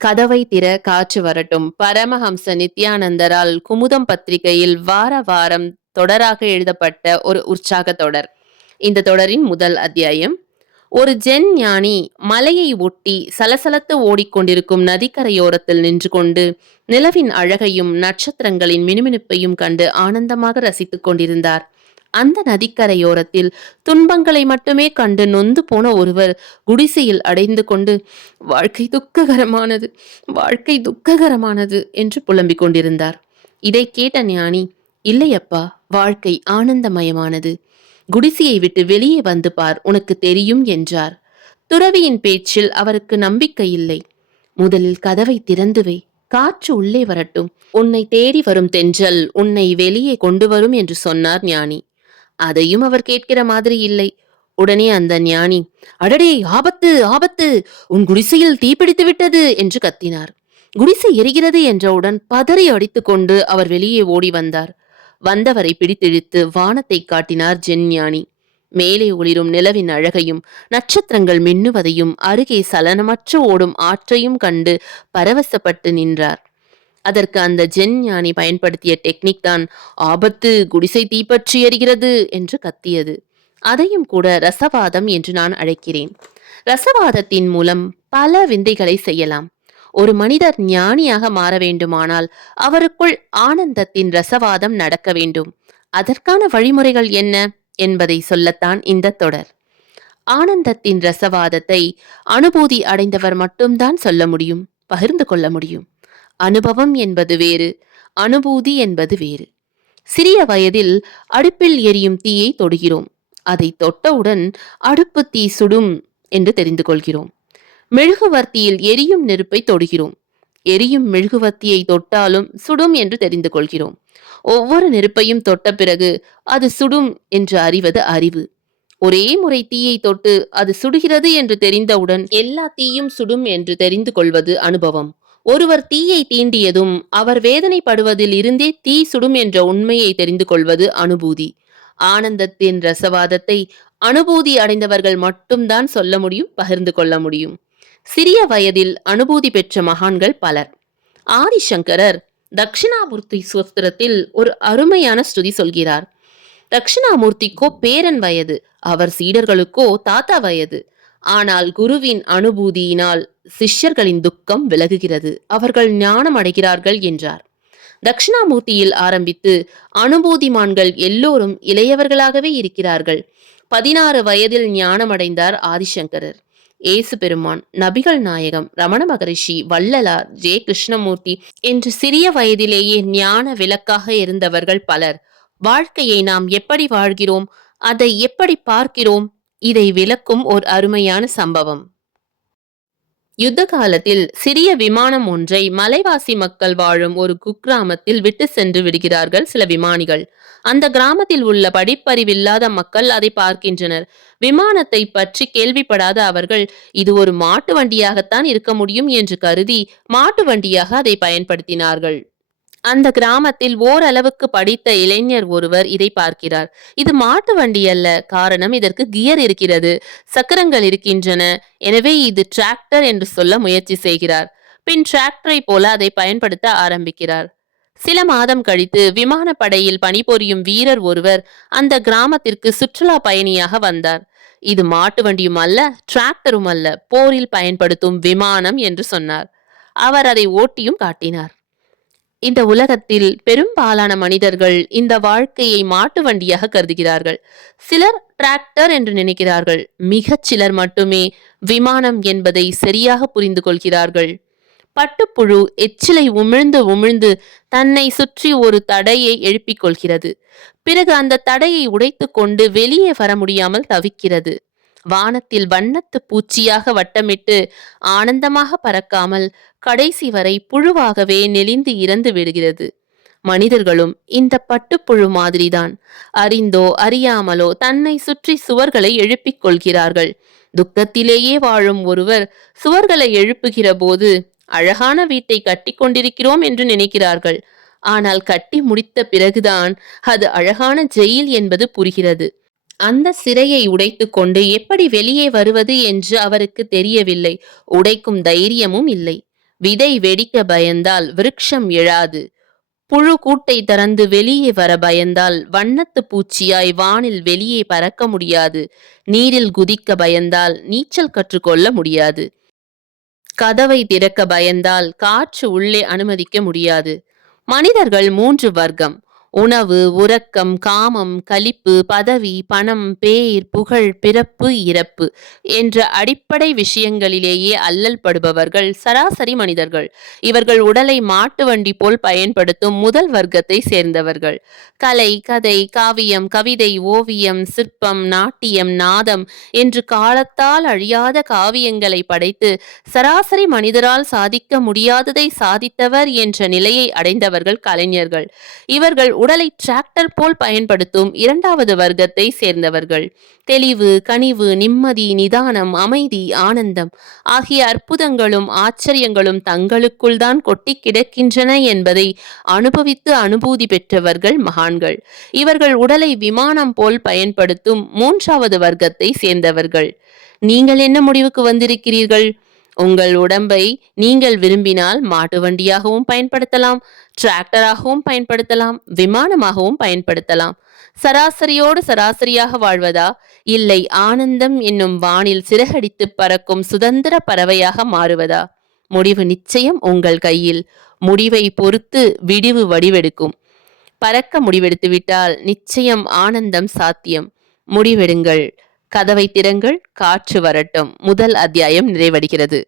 கதவை திற காற்று வரட்டும். பரமஹம்ச நித்யானந்தரால் குமுதம் பத்திரிகையில் வார வாரம் தொடராக எழுதப்பட்ட ஒரு உற்சாக தொடர். இந்த தொடரின் முதல் அத்தியாயம் ஒரு ஜென் ஞானி மலையை ஒட்டி சலசலத்து ஓடிக்கொண்டிருக்கும் நதிக்கரையோரத்தில் நின்று கொண்டு நிலவின் அழகையும் நட்சத்திரங்களின் மினுமினுப்பையும் கண்டு ஆனந்தமாக ரசித்துக் கொண்டிருந்தார். அந்த நதிக்கரையோரத்தில் துன்பங்களை மட்டுமே கண்டு நொந்து போன ஒருவர் குடிசையில் அடைந்து கொண்டு வாழ்க்கை துக்ககரமானது வாழ்க்கை துக்ககரமானது என்று புலம்பிக் கொண்டிருந்தார். இதை கேட்ட ஞானி இல்லையப்பா வாழ்க்கை ஆனந்தமயமானது. குடிசையை விட்டு வெளியே வந்து பார் உனக்கு தெரியும் என்றார். துறவியின் பேச்சில் அவருக்கு நம்பிக்கை இல்லை. முதலில் கதவை திறந்து வை காற்று உள்ளே வரட்டும். உன்னை தேடி வரும் தென்றல் உன்னை வெளியே கொண்டு வரும் என்று சொன்னார் ஞானி. அதையும் அவர் கேட்கிற மாதிரி இல்லை. உடனே அந்த ஞானி அடடே ஆபத்து ஆபத்து உன் குடிசையில் தீப்பிடித்து விட்டது என்று கத்தினார். குடிசை எரிகிறது என்றவுடன் பதறி அடித்துக்கொண்டு அவர் வெளியே ஓடி வந்தார். வந்தவரை பிடித்திழுத்து வானத்தை காட்டினார் ஜென் ஞானி. மேலே ஒளிரும் நிலவின் அழகையும் நட்சத்திரங்கள் மின்னுவதையும் அருகே சலனமற்ற ஓடும் ஆற்றையும் கண்டு பரவசப்பட்டு நின்றார். அதற்கு அந்த ஜென் ஞானி பயன்படுத்திய டெக்னிக் தான் ஆபத்து குடிசை தீப்பற்றி எறிகிறது என்று கத்தியது. அதையும் கூட ரசவாதம் என்று நான் அழைக்கிறேன். ரசவாதத்தின் மூலம் பல விந்தைகளை செய்யலாம். ஒரு மனிதர் ஞானியாக மாற வேண்டுமானால் அவருக்குள் ஆனந்தத்தின் ரசவாதம் நடக்க வேண்டும். அதற்கான வழிமுறைகள் என்ன என்பதை சொல்லத்தான் இந்த தொடர். ஆனந்தத்தின் ரசவாதத்தை அனுபூதி அடைந்தவர் மட்டும்தான் சொல்ல முடியும் பகிர்ந்து கொள்ள முடியும். அனுபவம் என்பது வேறு அனுபூதி என்பது வேறு. சிறிய வயதில் அடுப்பில் எரியும் தீயை தொடுகிறோம். அதை தொட்டவுடன் அடுப்பு தீ சுடும் என்று தெரிந்து கொள்கிறோம். மெழுகுவர்த்தியில் எரியும் நெருப்பை தொடுகிறோம். எரியும் மெழுகுவர்த்தியை தொட்டாலும் சுடும் என்று தெரிந்து கொள்கிறோம். ஒவ்வொரு நெருப்பையும் தொட்ட பிறகு அது சுடும் என்று அறிவது அறிவு. ஒரே முறை தீயை தொட்டு அது சுடுகிறது என்று தெரிந்தவுடன் எல்லா தீயும் சுடும் என்று தெரிந்து கொள்வது அனுபவம். ஒருவர் தீயை தீண்டியதும் அவர் வேதனைப்படுவதில் இருந்தே தீ சுடும் என்ற உண்மையை தெரிந்து கொள்வது அனுபூதி. ஆனந்தத்தின் ரசவாதத்தை அனுபூதி அடைந்தவர்கள் மட்டும்தான் சொல்ல முடியும் பகிர்ந்து கொள்ள முடியும். சிறிய வயதில் அனுபூதி பெற்ற மகான்கள் பலர். ஆதிசங்கரர் தட்சிணாமூர்த்தி சூத்திரத்தில் ஒரு அருமையான ஸ்துதி சொல்கிறார். தட்சிணாமூர்த்திக்கோ பேரன் வயது அவர் சீடர்களுக்கோ தாத்தா வயது ஆனால் குருவின் அனுபூதியினால் சிஷ்யர்களின் துக்கம் விலகுகிறது. அவர்கள் ஞானம் அடைகிறார்கள் என்றார். தட்சிணாமூர்த்தியில் ஆரம்பித்து அனுபூதிமான்கள் எல்லோரும் இளையவர்களாகவே இருக்கிறார்கள். பதினாறு வயதில் ஞானமடைந்தார் ஆதிசங்கரர். ஏசு பெருமான் நபிகள் நாயகம் ரமண மகரிஷி வள்ளலார் ஜே கிருஷ்ணமூர்த்தி என்று சிறிய வயதிலேயே ஞான விளக்காக இருந்தவர்கள் பலர். வாழ்க்கையை நாம் எப்படி வாழ்கிறோம்? அதை எப்படி பார்க்கிறோம்? இதை விளக்கும் ஓர் அருமையான சம்பவம். யுத்த காலத்தில் சிறிய விமானம் ஒன்றை மலைவாசி மக்கள் வாழும் ஒரு குக்கிராமத்தில் விட்டு சென்று விடுகிறார்கள் சில விமானிகள். அந்த கிராமத்தில் உள்ள படிப்பறிவில்லாத மக்கள் அதை பார்க்கின்றனர். விமானத்தை பற்றி கேள்விப்படாத அவர்கள் இது ஒரு மாட்டு வண்டியாகத்தான் இருக்க முடியும் என்று கருதி மாட்டு வண்டியாக அதை பயன்படுத்தினார்கள். அந்த கிராமத்தில் ஓரளவுக்கு படித்த இளைஞர் ஒருவர் இதை பார்க்கிறார். இது மாட்டு வண்டி அல்ல காரணம் இதற்கு கியர் இருக்கிறது சக்கரங்கள் இருக்கின்றன எனவே இது டிராக்டர் என்று சொல்ல முயற்சி செய்கிறார். பின் டிராக்டரை போல அதை பயன்படுத்த ஆரம்பிக்கிறார். சில மாதம் கழித்து விமானப்படையில் பணிபுரியும் வீரர் ஒருவர் அந்த கிராமத்திற்கு சுற்றுலா பயணியாக வந்தார். இது மாட்டு வண்டியும் அல்ல டிராக்டரும் அல்ல போரில் பயன்படுத்தும் விமானம் என்று சொன்னார். அவர் அதை ஓட்டியும் காட்டினார். இந்த உலகத்தில் பெரும்பாலான மனிதர்கள் இந்த வாழ்க்கையை மாட்டு வண்டியாக கருதுகிறார்கள். சிலர் டிராக்டர் என்று நினைக்கிறார்கள். மிகச் சிலர் மட்டுமே விமானம் என்பதை சரியாக புரிந்து கொள்கிறார்கள். பட்டுப்புழு எச்சிலை உமிழ்ந்து உமிழ்ந்து தன்னை சுற்றி ஒரு தடையை எழுப்பிக் கொள்கிறது. பிறகு அந்த தடையை உடைத்து கொண்டு வெளியே வர முடியாமல் தவிக்கிறது. வானத்தில் வண்ணத்து பூச்சியாக வட்டமிட்டு ஆனந்தமாக பறக்காமல் கடைசி வரை புழுவாகவே நெளிந்து இறந்து விடுகிறது. மனிதர்களும் இந்த பட்டுப்புழு மாதிரிதான். அறிந்தோ அறியாமலோ தன்னை சுற்றி சுவர்களை எழுப்பிக் கொள்கிறார்கள். துக்கத்திலேயே வாழும் ஒருவர் சுவர்களை எழுப்புகிற போது அழகான வீட்டை கட்டி கொண்டிருக்கிறோம் என்று நினைக்கிறார்கள். ஆனால் கட்டி முடித்த பிறகுதான் அது அழகான ஜெயில் என்பது புரிகிறது. அந்த சிறையை உடைத்து கொண்டு எப்படி வெளியே வருவது என்று அவருக்கு தெரியவில்லை. உடைக்கும் தைரியமும் இல்லை. விதை வெடிக்க பயந்தால் விருட்சம் எழாது. புழு கூட்டை திறந்து வெளியே வர பயந்தால் வண்ணத்து பூச்சியாய் வானில் வெளியே பறக்க முடியாது. நீரில் குதிக்க பயந்தால் நீச்சல் கற்றுக்கொள்ள முடியாது. கதவை திறக்க பயந்தால் காற்று உள்ளே அனுமதிக்க முடியாது. மனிதர்கள் மூன்று வர்க்கம். உணவு உறக்கம் காமம் களிப்பு பதவி பணம் பேர் புகழ் பிறப்பு இறப்பு என்ற அடிப்படை விஷயங்களிலேயே அல்லல் படுபவர்கள் சராசரி மனிதர்கள். இவர்கள் உடலை மாட்டு வண்டி போல் பயன்படுத்தும் முதல் வர்க்கத்தை சேர்ந்தவர்கள். கலை கதை காவியம் கவிதை ஓவியம் சிற்பம் நாட்டியம் நாதம் என்று காலத்தால் அழியாத காவியங்களை படைத்து சராசரி மனிதரால் சாதிக்க முடியாததை சாதித்தவர் என்ற நிலையை அடைந்தவர்கள் கலைஞர்கள். இவர்கள் உடலை டிராக்டர் போல் பயன்படுத்தும் இரண்டாவது வர்க்கத்தை சேர்ந்தவர்கள். தெளிவு கனிவு நிம்மதி நிதானம் அமைதி ஆனந்தம் ஆகிய அற்புதங்களும் ஆச்சரியங்களும் தங்களுக்குள் தான் கொட்டி கிடக்கின்றன என்பதை அனுபவித்து அனுபூதி பெற்றவர்கள் மகான்கள். இவர்கள் உடலை விமானம் போல் பயன்படுத்தும் மூன்றாவது வர்க்கத்தை சேர்ந்தவர்கள். நீங்கள் என்ன முடிவுக்கு வந்திருக்கிறீர்கள்? உங்கள் உடம்பை நீங்கள் விரும்பினால் மாட்டு வண்டியாகவும் பயன்படுத்தலாம் டிராக்டராகவும் பயன்படுத்தலாம் விமானமாகவும் பயன்படுத்தலாம். சராசரியோடு சராசரியாக வாழ்வதா? இல்லை ஆனந்தம் என்னும் வானில் சிறகடித்து பறக்கும் சுதந்திர பறவையாக மாறுவதா? முடிவு நிச்சயம் உங்கள் கையில். முடிவை பொறுத்து விடிவு வடிவெடுக்கும். பறக்க முடிவெடுத்து விட்டால் நிச்சயம் ஆனந்தம் சாத்தியம். முடிவெடுங்கள். கதவை திறங்கள் காற்று வரட்டும். முதல் அத்தியாயம் நிறைவடைகிறது.